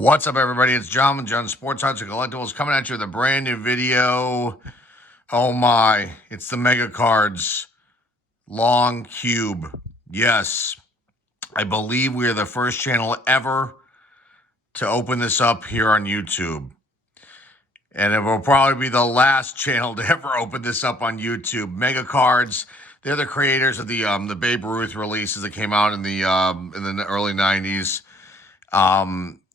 What's up, everybody? It's John with John Sports Cards and Collectibles coming at you with a brand new video. Oh my, it's the Mega Cards Long Cube. Yes, I believe we are the first channel ever to open this up here on YouTube. And it will probably be the last channel to ever open this up on YouTube. Mega Cards, they're the creators of the Babe Ruth releases that came out in the early 90s.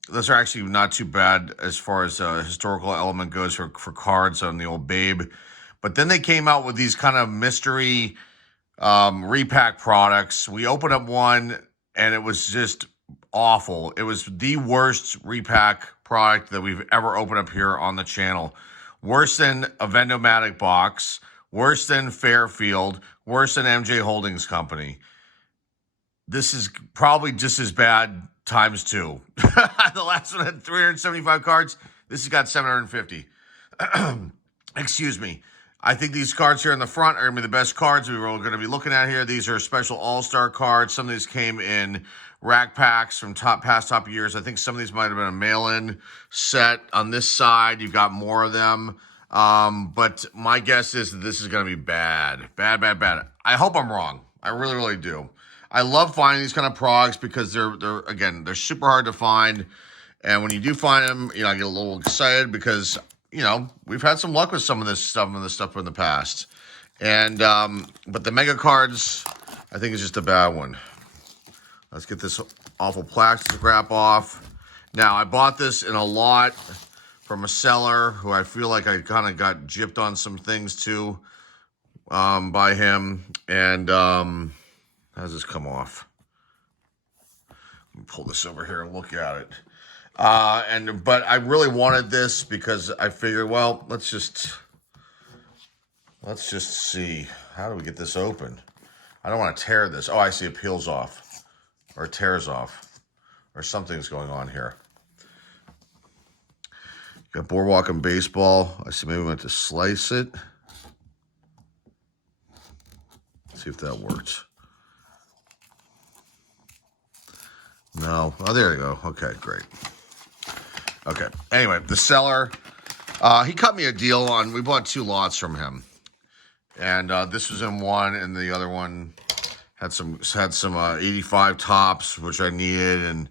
Those are actually not too bad as far as historical element goes for cards on the old Babe. But then they came out with these kind of mystery repack products. We opened up one and it was just awful. It was the worst repack product that we've ever opened up here on the channel. Worse than a Vendomatic box, worse than Fairfield, worse than MJ Holdings Company. This is probably just as bad times two. The last one had 375 cards. This has got 750. Excuse me. I think these cards here in the front are going to be the best cards we were going to be looking at here. These are special all-star cards. Some of these came in rack packs from past top years. I think some of these might have been a mail-in set. On this side, you've got more of them. But my guess is that this is going to be bad. Bad. I hope I'm wrong. I really, really do. I love finding these kind of progs because they're super hard to find. And when you do find them, I get a little excited because, we've had some luck with some of this stuff in the past. And, but the Mega Cards, I think is just a bad one. Let's get this awful plastic wrap off. Now, I bought this in a lot from a seller who I feel like I kind of got gypped on some things too, by him. And, how does this come off? Let me pull this over here and look at it. But I really wanted this because I figured, well, let's just see. How do we get this open? I don't want to tear this. Oh, I see it peels off or tears off or something's going on here. Got Boardwalk and Baseball. I see maybe we went to slice it. Let's see if that works. No. Oh, there you go. Okay, great. Okay. Anyway, the seller, he cut me a deal on, we bought 2 lots from him. And this was in one, and the other one had some 85 tops, which I needed, and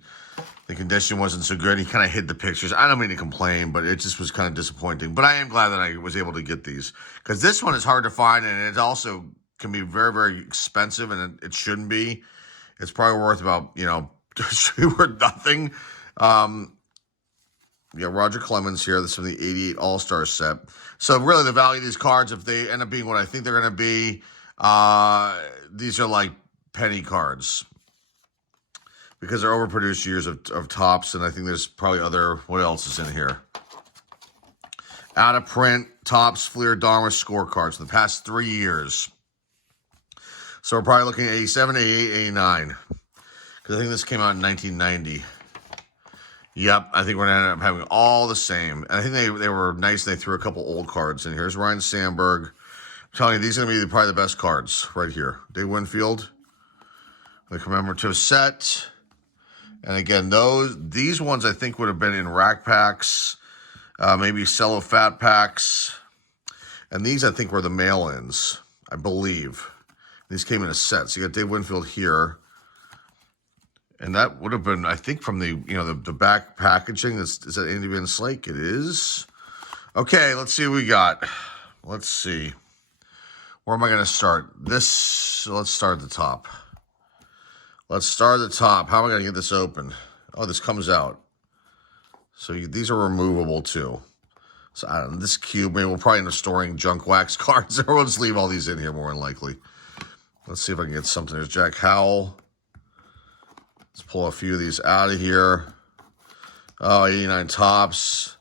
the condition wasn't so good. He kind of hid the pictures. I don't mean to complain, but it just was kind of disappointing. But I am glad that I was able to get these. Because this one is hard to find, and it also can be very, very expensive, and it shouldn't be. It's probably worth about, worth nothing. We got Roger Clemens here. This is from the 88 All-Star set. So really the value of these cards, if they end up being what I think they're going to be, these are like penny cards. Because they're overproduced years of tops, and I think there's probably other, what else is in here? Out of print, tops, Fleer, Dharma scorecards in the past 3 years. So we're probably looking at 87, 88, 89. Because I think this came out in 1990. Yep, I think we're going to end up having all the same. And I think they were nice. They threw a couple old cards in. Here's Ryan Sandberg. I'm telling you, these are going to be probably the best cards right here. Dave Winfield. The commemorative set. And again, these ones I think would have been in rack packs. Maybe cello fat packs. And these I think were the mail-ins, I believe. These came in a set. So you got Dave Winfield here. And that would have been, I think, from the back packaging. Is that Andy Van Slyke? It is. Okay, let's see what we got. Let's see. Where am I going to start? Let's start at the top. Let's start at the top. How am I going to get this open? Oh, this comes out. So these are removable, too. So I don't know, this cube, maybe we'll probably end up storing junk wax cards. Or we'll just leave all these in here more than likely. Let's see if I can get something. There's Jack Howell. Let's pull a few of these out of here. Oh, 89 tops.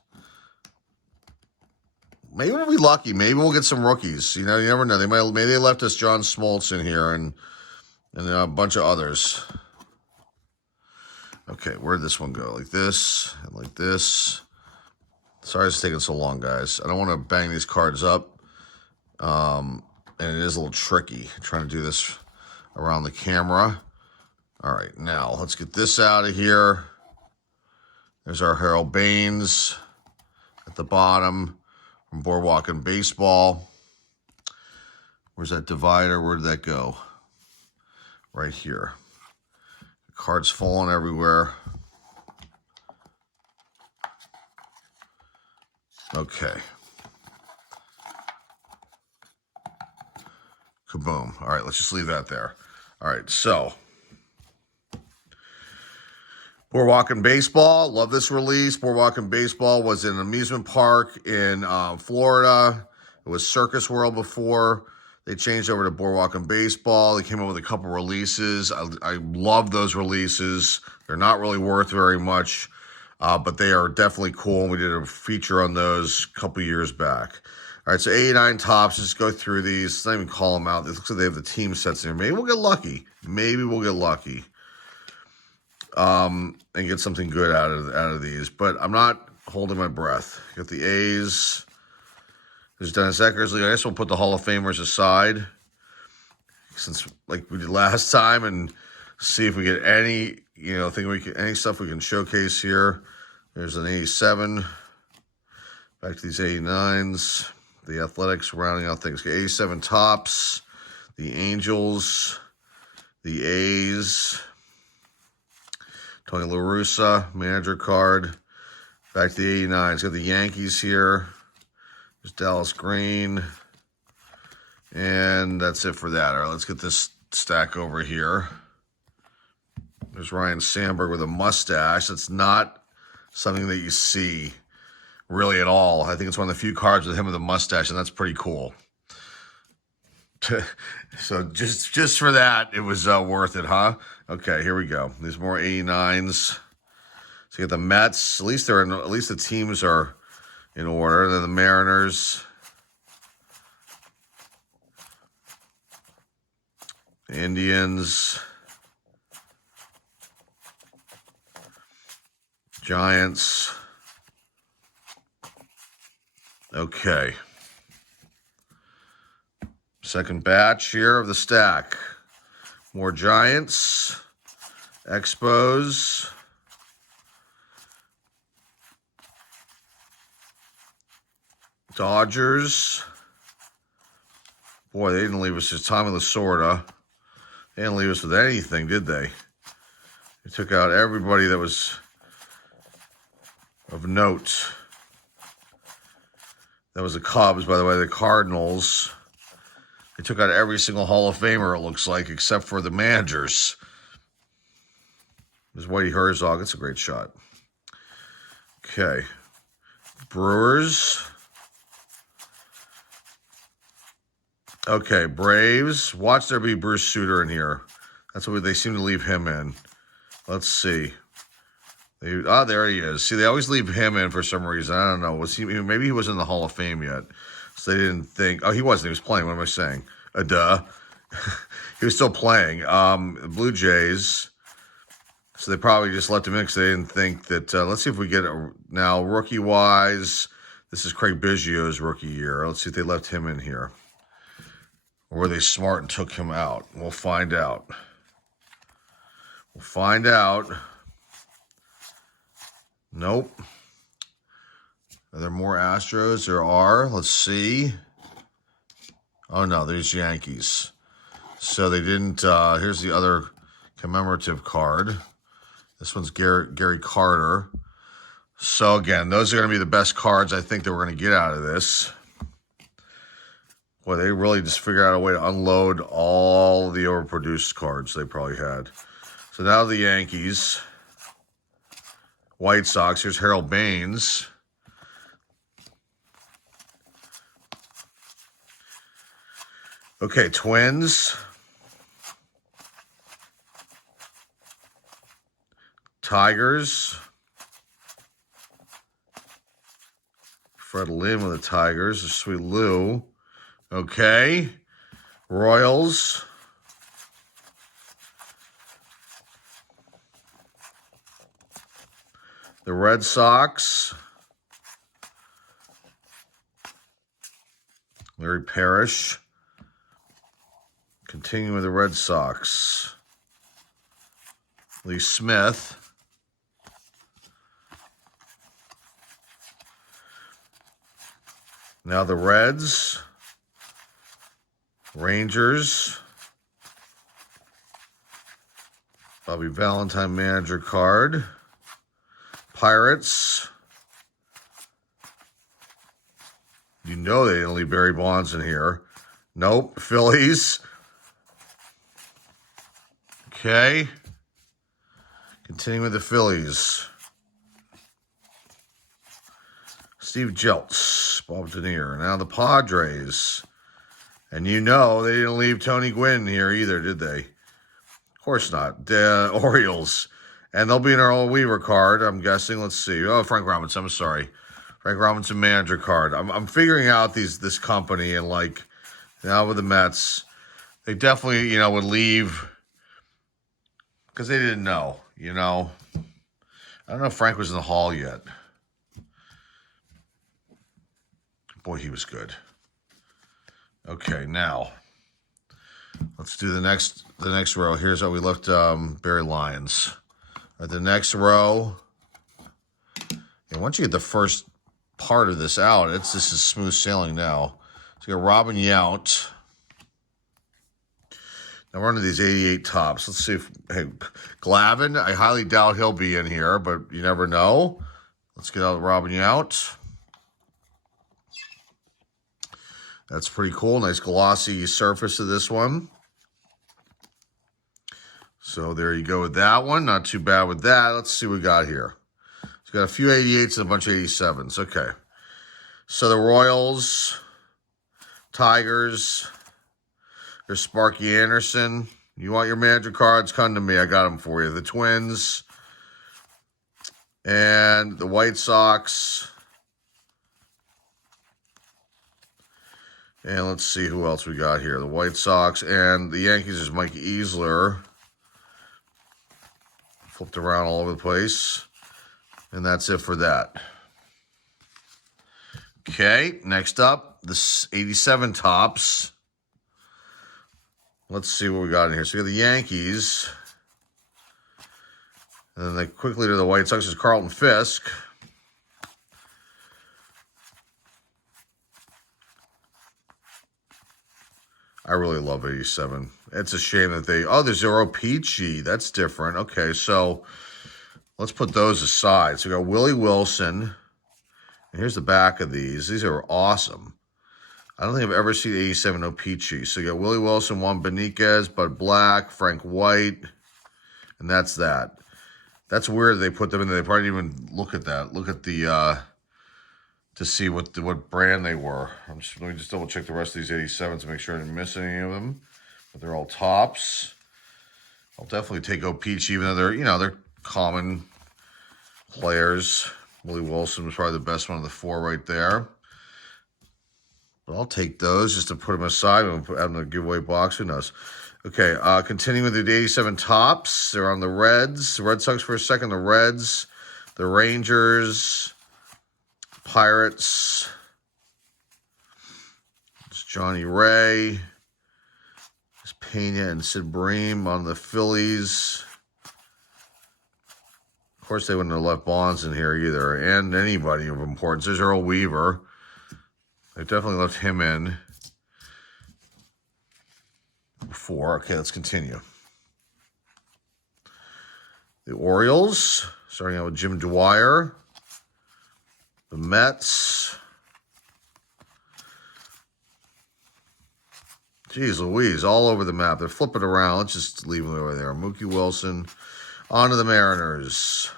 Maybe we'll be lucky. Maybe we'll get some rookies. You never know. Maybe they left us John Smoltz in here and a bunch of others. Okay, where'd this one go? Like this and like this. Sorry it's taking so long, guys. I don't want to bang these cards up. And it is a little tricky trying to do this around the camera. All right, now let's get this out of here. There's our Harold Baines at the bottom from Boardwalk and Baseball. Where's that divider? Where did that go? Right here. Cards falling everywhere. Okay. Kaboom. All right, let's just leave that there. All right, so Boardwalk and Baseball. Love this release. Boardwalk and Baseball was in an amusement park in Florida. It was Circus World before. They changed over to Boardwalk and Baseball. They came up with a couple releases. I love those releases. They're not really worth very much, but they are definitely cool. We did a feature on those a couple years back. All right, so 89 tops. Just go through these. Let's not even call them out. It looks like they have the team sets in here. Maybe we'll get lucky. And get something good out of these. But I'm not holding my breath. Got the A's. There's Dennis Eckersley. I guess we'll put the Hall of Famers aside, since like we did last time, and see if we get any, any stuff we can showcase here. There's an 87. Back to these 89s. The Athletics rounding out things. 87 tops. The Angels. The A's. Tony La Russa, manager card. Back to the 89s. Got the Yankees here. There's Dallas Green. And that's it for that. All right, let's get this stack over here. There's Ryan Sandberg with a mustache. That's not something that you see really at all. I think it's one of the few cards with him with a mustache, and that's pretty cool. So just for that, it was worth it, huh? Okay, here we go. There's more 89s. So you get the Mets. At least the teams are in order. And then the Mariners. The Indians. Giants. Okay. Second batch here of the stack. More Giants. Expos. Dodgers. Boy, they didn't leave us just Tommy Lasorda. They didn't leave us with anything, did they? They took out everybody that was of note. That was the Cubs, by the way, the Cardinals. They took out every single Hall of Famer, it looks like, except for the managers. There's Whitey Herzog. It's a great shot. Okay. Brewers. Okay, Braves. Watch there be Bruce Sutter in here. That's what they seem to leave him in. Let's see. There he is. See, they always leave him in for some reason. I don't know. Maybe he wasn't in the Hall of Fame yet. So they didn't think. Oh, he wasn't. He was playing. What am I saying? Duh. He was still playing. Blue Jays. So they probably just left him in because they didn't think that. Let's see if we get it now. Rookie-wise, this is Craig Biggio's rookie year. Let's see if they left him in here. Or were they smart and took him out? We'll find out. Nope. Are there more Astros? There are. Let's see. Oh, no, there's Yankees. So they didn't. Here's the other commemorative card. This one's Gary Carter. So, again, those are going to be the best cards I think that we're going to get out of this. Boy, they really just figured out a way to unload all the overproduced cards they probably had. So now the Yankees. White Sox. Here's Harold Baines. Okay, Twins. Tigers. Fred Lynn with the Tigers. Sweet Lou. Okay. Royals. The Red Sox. Larry Parrish. Continuing with the Red Sox. Lee Smith. Now the Reds, Rangers, Bobby Valentine manager card, Pirates. You know they didn't leave Barry Bonds in here. Nope. Phillies. Okay. Continuing with the Phillies. Steve Jeltz, Bob Denier. Now the Padres. And you know they didn't leave Tony Gwynn here either, did they? Of course not. The Orioles. And they'll be in our old Weaver card, I'm guessing. Let's see. Oh, Frank Robinson. I'm sorry. Frank Robinson manager card. I'm figuring out this company, and like now with the Mets, they definitely, would leave because they didn't know, I don't know if Frank was in the hall yet. Boy, he was good. Okay, now let's do the next row. Here's how we left Barry Lyons. At the next row, and once you get the first part of this out, this is smooth sailing now. So you got Robin Yount. Now we're under these 88 tops. Let's see if Glavine. I highly doubt he'll be in here, but you never know. Let's get out Robin Yount. That's pretty cool. Nice glossy surface of this one. So there you go with that one. Not too bad with that. Let's see what we got here. So we got a few 88s and a bunch of 87s. Okay. So the Royals, Tigers, there's Sparky Anderson. You want your manager cards? Come to me. I got them for you. The Twins and the White Sox. And let's see who else we got here. The White Sox and the Yankees is Mike Easler. Flipped around all over the place. And that's it for that. Okay, next up, the 87 tops. Let's see what we got in here. So we got the Yankees. And then quickly to the White Sox is Carlton Fisk. I really love 87. It's a shame that there's Zero Peachy. That's different. Okay, so let's put those aside. So we got Willie Wilson. And here's the back of these. These are awesome. I don't think I've ever seen 87 Peachy. So you got Willie Wilson, Juan Beniquez, Bud Black, Frank White. And that's that. That's weird they put them in there. They probably didn't even look at that. Look at the to see what brand they were. Let me just double check the rest of these 87s to make sure I didn't miss any of them. But they're all tops. I'll definitely take Peach, even though they're common players. Willie Wilson was probably the best one of the four right there. But I'll take those just to put them aside and put them in the giveaway box. Who knows? Okay, continuing with the 87 tops. They're on the Reds. The Red Sox for a second. The Reds. The Rangers. Pirates. It's Johnny Ray. It's Pena and Sid Bream on the Phillies. Of course, they wouldn't have left Bonds in here either, and anybody of importance. There's Earl Weaver. They definitely left him in before. Okay, let's continue. The Orioles, starting out with Jim Dwyer. The Mets. Jeez Louise, all over the map. They're flipping around. Let's just leave them over there. Mookie Wilson. On to the Mariners.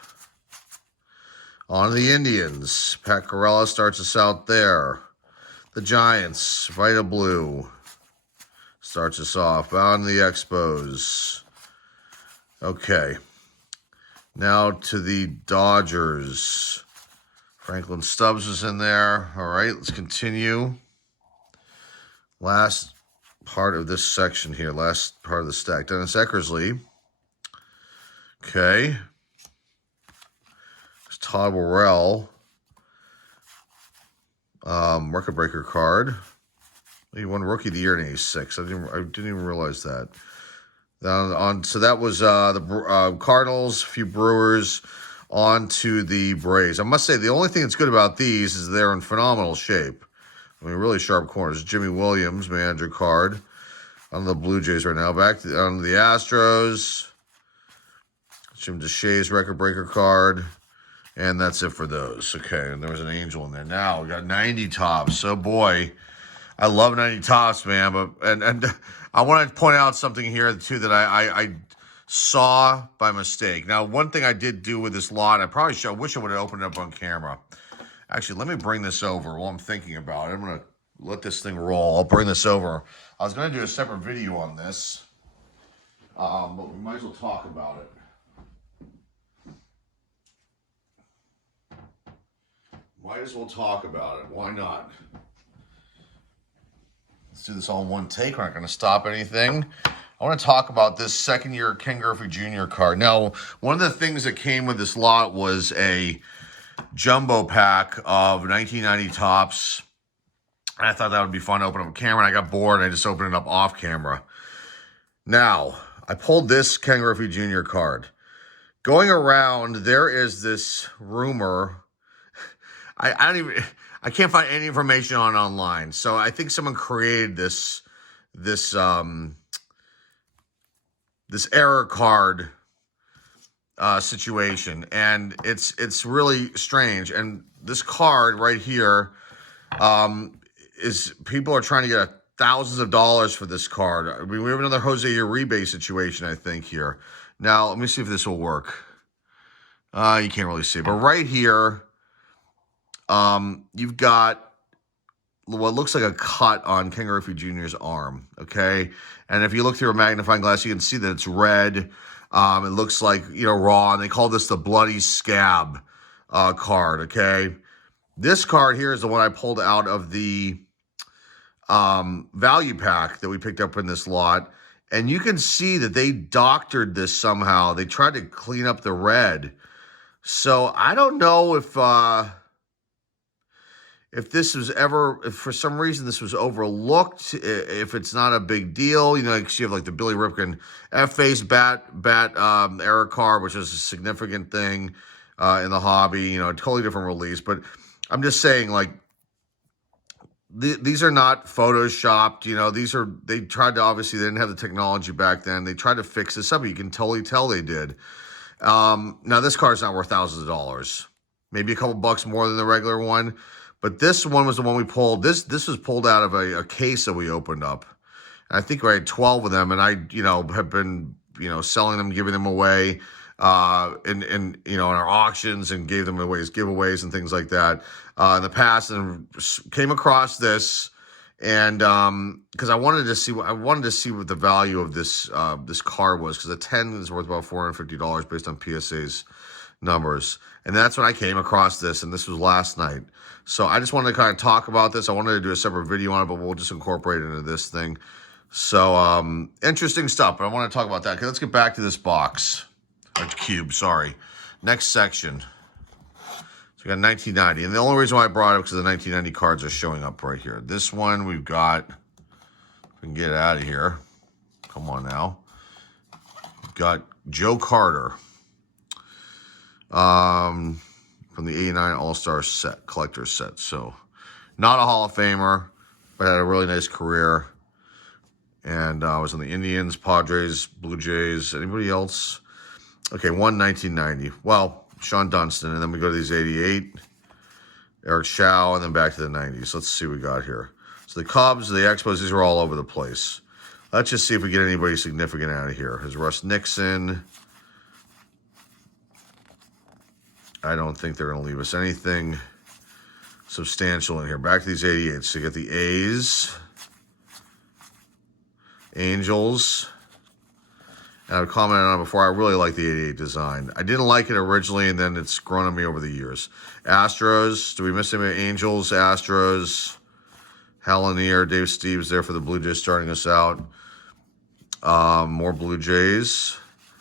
On to the Indians. Pat Corella starts us out there. The Giants. Vita Blue starts us off. On to the Expos. Okay. Now to the Dodgers. Franklin Stubbs is in there. All right, let's continue. Last part of this section here. Last part of the stack. Dennis Eckersley. Okay. There's Todd Worrell. Record breaker card. He won Rookie of the Year in 86. I didn't even realize that. So that was the Cardinals, a few Brewers, on to the Braves. I must say, the only thing that's good about these is they're in phenomenal shape. I mean, really sharp corners. Jimmy Williams, manager card. On the Blue Jays right now. Back on the Astros. Jim DeShay's record breaker card. And that's it for those. Okay, and there was an angel in there. Now we got 90 tops. So boy, I love 90 tops, man. But and I want to point out something here too that I saw by mistake. Now, one thing I did do with this lot, I wish I would have opened it up on camera. Actually, let me bring this over while I'm thinking about it. I'm gonna let this thing roll. I'll bring this over. I was gonna do a separate video on this, but we might as well talk about it. Might as well talk about it. Why not? Let's do this all in one take. We're not going to stop anything. I want to talk about this second-year Ken Griffey Jr. card. Now, one of the things that came with this lot was a jumbo pack of 1990 tops. And I thought that would be fun to open up camera, and I got bored, and I just opened it up off camera. Now, I pulled this Ken Griffey Jr. card. Going around, there is this rumor. I can't find any information on online. So I think someone created this error card situation, and it's really strange. And this card right here is people are trying to get thousands of dollars for this card. I mean, we have another Jose Uribe situation, I think, here. Now, let me see if this will work. You can't really see, but right here, you've got what looks like a cut on Ken Griffey Jr.'s arm, okay? And if you look through a magnifying glass, you can see that it's red. It looks like, raw, and they call this the bloody scab card, okay? This card here is the one I pulled out of the value pack that we picked up in this lot, and you can see that they doctored this somehow. They tried to clean up the red. So I don't know if this was ever, if for some reason this was overlooked, if it's not a big deal, because you have like the Billy Ripken F-face bat error card, which is a significant thing in the hobby, a totally different release. But I'm just saying, like, these are not photoshopped, they tried to, obviously they didn't have the technology back then. They tried to fix this up. You can totally tell they did. Now this card's not worth thousands of dollars, maybe a couple bucks more than the regular one. But this one was the one we pulled. This was pulled out of a case that we opened up. And I think I had 12 of them, and I, have been, selling them, giving them away, in our auctions, and gave them away as giveaways and things like that in the past. And came across this, and because I wanted to see what the value of this card was, because a 10 is worth about $450 based on PSA's numbers. And that's when I came across this, and this was last night. So I just wanted to kind of talk about this. I wanted to do a separate video on it, but we'll just incorporate it into this thing. So interesting stuff, but I want to talk about that. Okay, let's get back to this box. Or cube, sorry. Next section. So we got 1990. And the only reason why I brought it because the 1990 cards are showing up right here. This one we've got, if we can get it out of here. Come on now. We've got Joe Carter. From the 89 All-Star set, collector's set. So, not a Hall of Famer, but had a really nice career. And was on the Indians, Padres, Blue Jays. Anybody else? Okay, 1990. Well, Sean Dunston. And then we go to these 88. Eric Chow, and then back to the 90s. Let's see what we got here. So, the Cubs, the Expos, these are all over the place. Let's just see if we get anybody significant out of here. There's Russ Nixon. I don't think they're going to leave us anything substantial in here. Back to these 88s. So you get the A's, Angels, and I've commented on it before. I really like the 88 design. I didn't like it originally, and then it's grown on me over the years. Astros. Do we miss any? Angels, Astros, Hal Lanier, Dave Steves there for the Blue Jays starting us out. More Blue Jays.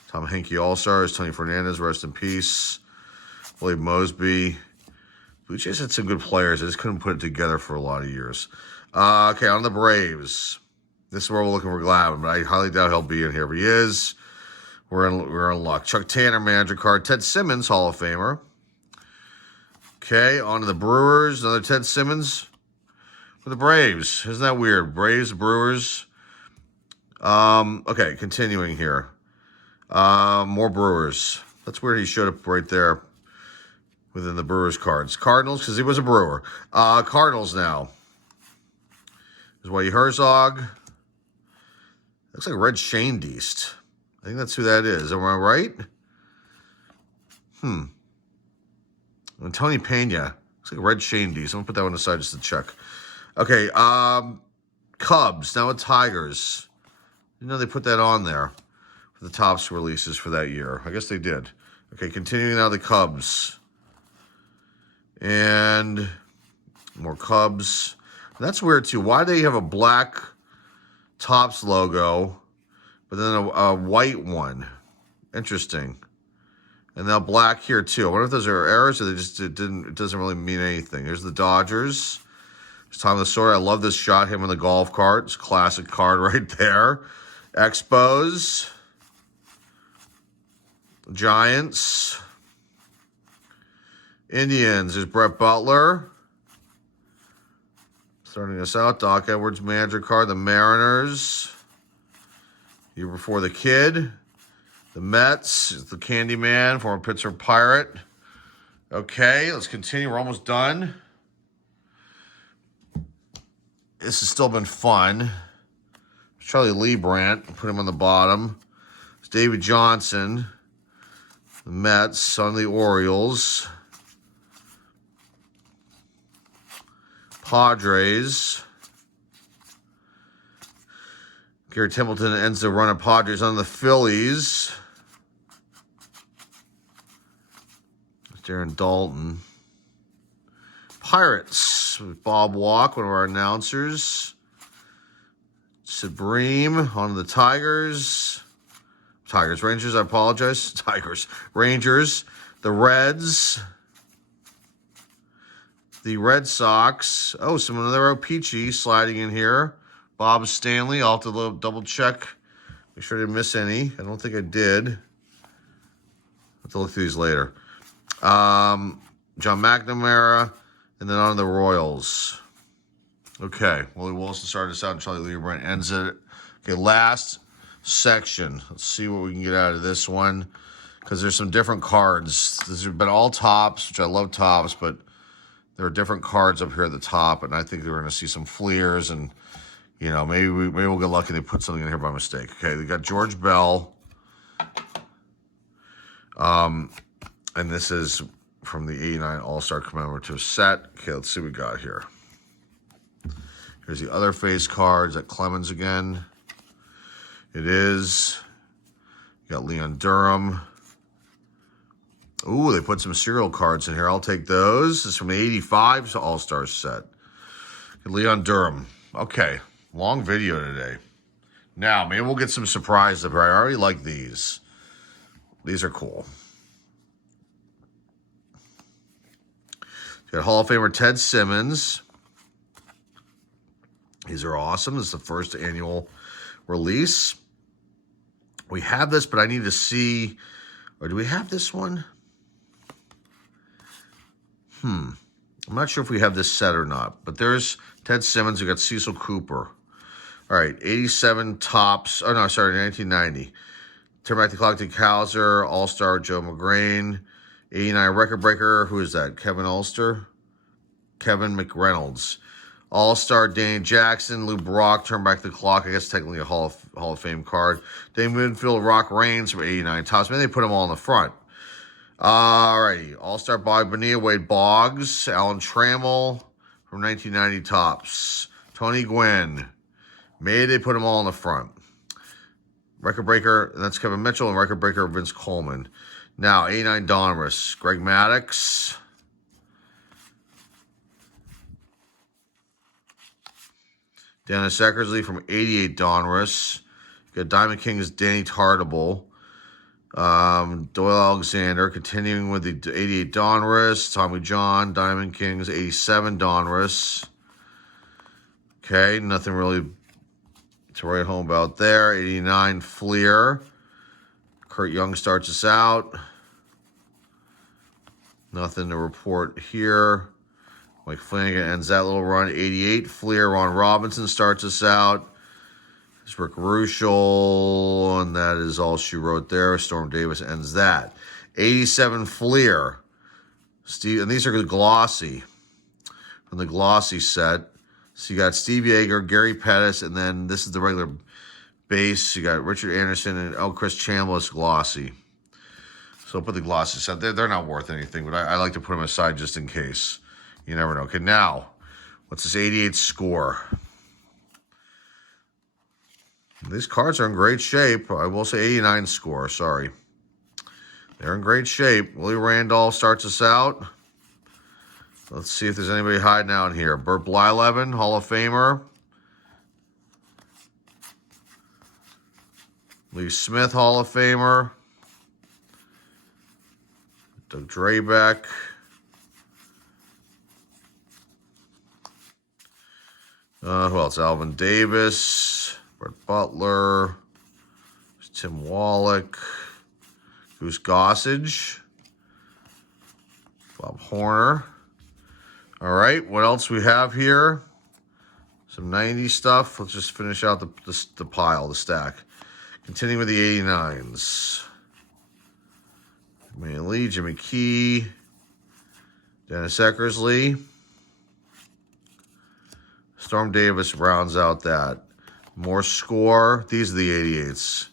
Tom Henke All-Stars, Tony Fernandez, rest in peace. Willie Mosby. Blue Jays had some good players. I just couldn't put it together for a lot of years. Okay, on the Braves. This is where we're looking for Glavine, but I highly doubt he'll be in here. But he is. We're in luck. Chuck Tanner, manager card. Ted Simmons, Hall of Famer. Okay, on to the Brewers. Another Ted Simmons. for the Braves. Isn't that weird? Braves, Brewers. Okay, continuing here. More Brewers. That's weird. He showed up right there within the Brewers cards. Cardinals, because he was a Brewer. Cardinals now. There's Whitey Herzog. Looks like Red Schoendienst. I think that's who that is. Am I right? And Tony Pena. Looks like Red Schoendienst. I'm going to put that one aside just to check. Okay, Cubs. Now with Tigers. You know they put that on there for the Topps releases for that year. I guess they did. Okay, continuing now the Cubs. And more Cubs. That's weird too. Why do they have a black Topps logo, but then a white one? Interesting. And now black here too. I wonder if those are errors or it doesn't really mean anything. There's the Dodgers. It's Tom the Sword. I love this shot, him in the golf cart. It's a classic card right there. Expos. Giants. Indians. There's Brett Butler. Starting us out, Doc Edwards manager card. The Mariners. Year before the kid. The Mets. The Candyman, former Pittsburgh Pirate. Okay, let's continue. We're almost done. This has still been fun. Charlie Lee Brandt. Put him on the bottom. It's David Johnson. The Mets on the Orioles. Padres. Gary Templeton ends the run of Padres on the Phillies. Darren Dalton. Pirates with Bob Walk, one of our announcers. Sid Bream on the Tigers. Rangers, I apologize. Tigers. Rangers. The Reds. The Red Sox. Oh, another Peachy sliding in here. Bob Stanley. I'll have to double check. Make sure I didn't miss any. I don't think I did. I'll have to look through these later. John McNamara. And then on the Royals. Okay. Willie Wilson started us out and Charlie Lee Brandt ends it. Okay, last section. Let's see what we can get out of this one. Because there's some different cards. These have been all Topps, which I love Topps, but there are different cards up here at the top, and I think we're going to see some fleers, and maybe we'll get lucky and they put something in here by mistake. Okay, we got George Bell, and this is from the '89 All-Star commemorative set. Okay, let's see what we got here. Here's the other face cards at Clemens again. It is. You got Leon Durham. Ooh, they put some serial cards in here. I'll take those. This is from the '85 All-Star set. Leon Durham. Okay, long video today. Now, maybe we'll get some surprises up here. I already like these. These are cool. Got Hall of Famer Ted Simmons. These are awesome. This is the first annual release. We have this, but I need to see... Or do we have this one? I'm not sure if we have this set or not. But there's Ted Simmons. We got Cecil Cooper. All right, 87 Topps. Oh, no, sorry, 1990. Turn Back the Clock to Cowser. All-Star Joe McGrain. 89 Record Breaker. Who is that? Kevin Ulster? Kevin McReynolds. All-Star Danny Jackson. Lou Brock. Turn Back the Clock. I guess technically a Hall of Fame card. Dave Winfield. Rock Reigns from 89 Topps. Maybe they put them all in the front. Alrighty. All-Star Bob Bonilla. Wade Boggs. Alan Trammell from 1990 Topps. Tony Gwynn. Maybe they put them all in the front. Record Breaker, and that's Kevin Mitchell, and Record Breaker, Vince Coleman. Now, 89 Donruss, Greg Maddux. Dennis Eckersley from 88 Donruss. You got Diamond Kings, Danny Tartable. Doyle Alexander, continuing with the 88 Donruss. Tommy John, Diamond Kings, 87 Donruss. Okay, nothing really to write home about there. 89 Fleer. Kurt Young starts us out. Nothing to report here. Mike Flanagan ends that little run. 88 Fleer. Ron Robinson starts us out. It's Rick Ruschel, and that is all she wrote there. Storm Davis ends that. 87 Fleer. Steve, and these are glossy. From the glossy set. So you got Steve Yeager, Gary Pettis, and then this is the regular base. You got Richard Anderson and Chris Chambliss glossy. So I'll put the glossy set. They're not worth anything, but I like to put them aside just in case. You never know. Okay, now, what's this 88 score? These cards are in great shape. I will say 89 score, sorry. They're in great shape. Willie Randolph starts us out. Let's see if there's anybody hiding out here. Burt Blyleven, Hall of Famer. Lee Smith, Hall of Famer. Doug Drabeck. Who else? Alvin Davis. Brett Butler. Tim Wallach. Goose Gossage. Bob Horner. All right, what else we have here? Some 90 stuff. Let's just finish out the pile, the stack. Continuing with the 89s. Man Lee, Jimmy Key, Dennis Eckersley. Storm Davis rounds out that. More score. These are the 88s.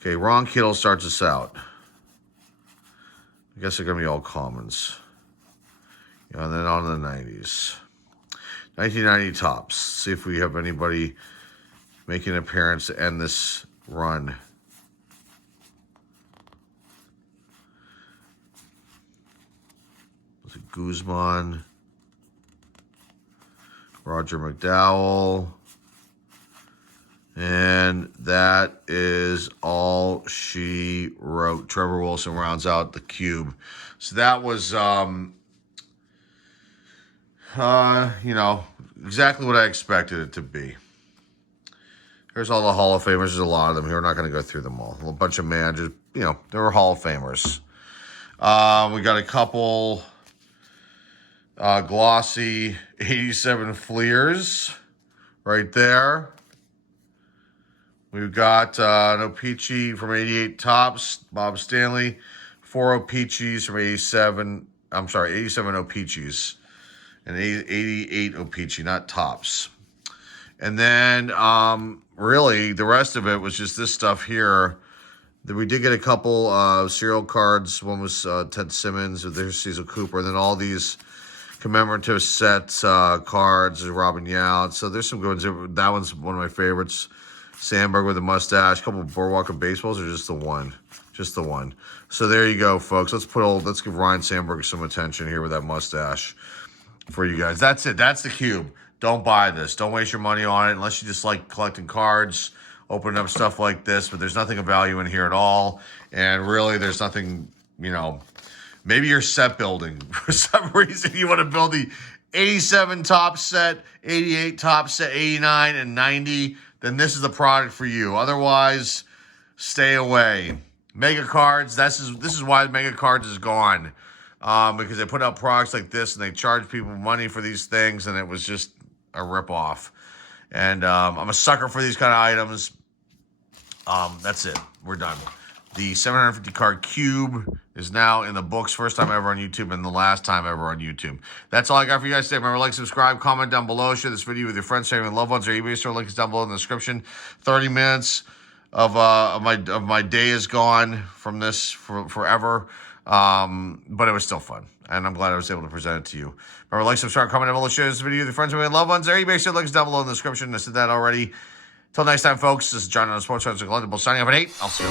Okay, Ron Kittle starts us out. I guess they're going to be all commons. And then on to the 90s. 1990 tops. See if we have anybody making an appearance to end this run. Was it Guzman? Roger McDowell. And that is all she wrote. Trevor Wilson rounds out the cube. So that was, you know, exactly what I expected it to be. Here's all the Hall of Famers. There's a lot of them here. We're not going to go through them all. A bunch of managers, you know, they were Hall of Famers. We got a couple glossy 87 Fleers right there. We've got an O-Pee-Chee from 88 Tops, Bob Stanley. 4 O-Pee-Chees from 87. I'm sorry, 87 O-Pee-Chees. And 88 O-Pee-Chee, not Tops. And then, really, the rest of it was just this stuff here. We did get a couple serial cards. One was Ted Simmons, there's Cecil Cooper, and then all these commemorative set cards, Robin Yount. So there's some good ones. That one's one of my favorites. Sandberg with a mustache. A couple of Boardwalk of Baseballs, or just the one? Just the one. So there you go, folks. Let's give Ryan Sandberg some attention here with that mustache for you guys. That's it. That's the cube. Don't buy this. Don't waste your money on it unless you just like collecting cards, opening up stuff like this. But there's nothing of value in here at all. And really, there's nothing, you know, maybe you're set building. For some reason, you want to build the 87 top set, 88 top set, 89, and 90. Then this is the product for you. Otherwise, stay away. Mega Cards, this is why Mega Cards is gone. Because they put out products like this and they charge people money for these things, and it was just a ripoff. And I'm a sucker for these kind of items. That's it. We're done. The 750 card cube is now in the books. First time ever on YouTube and the last time ever on YouTube. That's all I got for you guys today. Remember, like, subscribe, comment down below. Share this video with your friends, family, and loved ones. Our eBay store link is down below in the description. 30 minutes of my day is gone from this forever. But it was still fun. And I'm glad I was able to present it to you. Remember, like, subscribe, comment down below. Share this video with your friends, family, and loved ones. Our eBay store link is down below in the description. I said that already. Till next time, folks, this is John on the Sports Cards and Collectibles signing off at 8. I'll see you.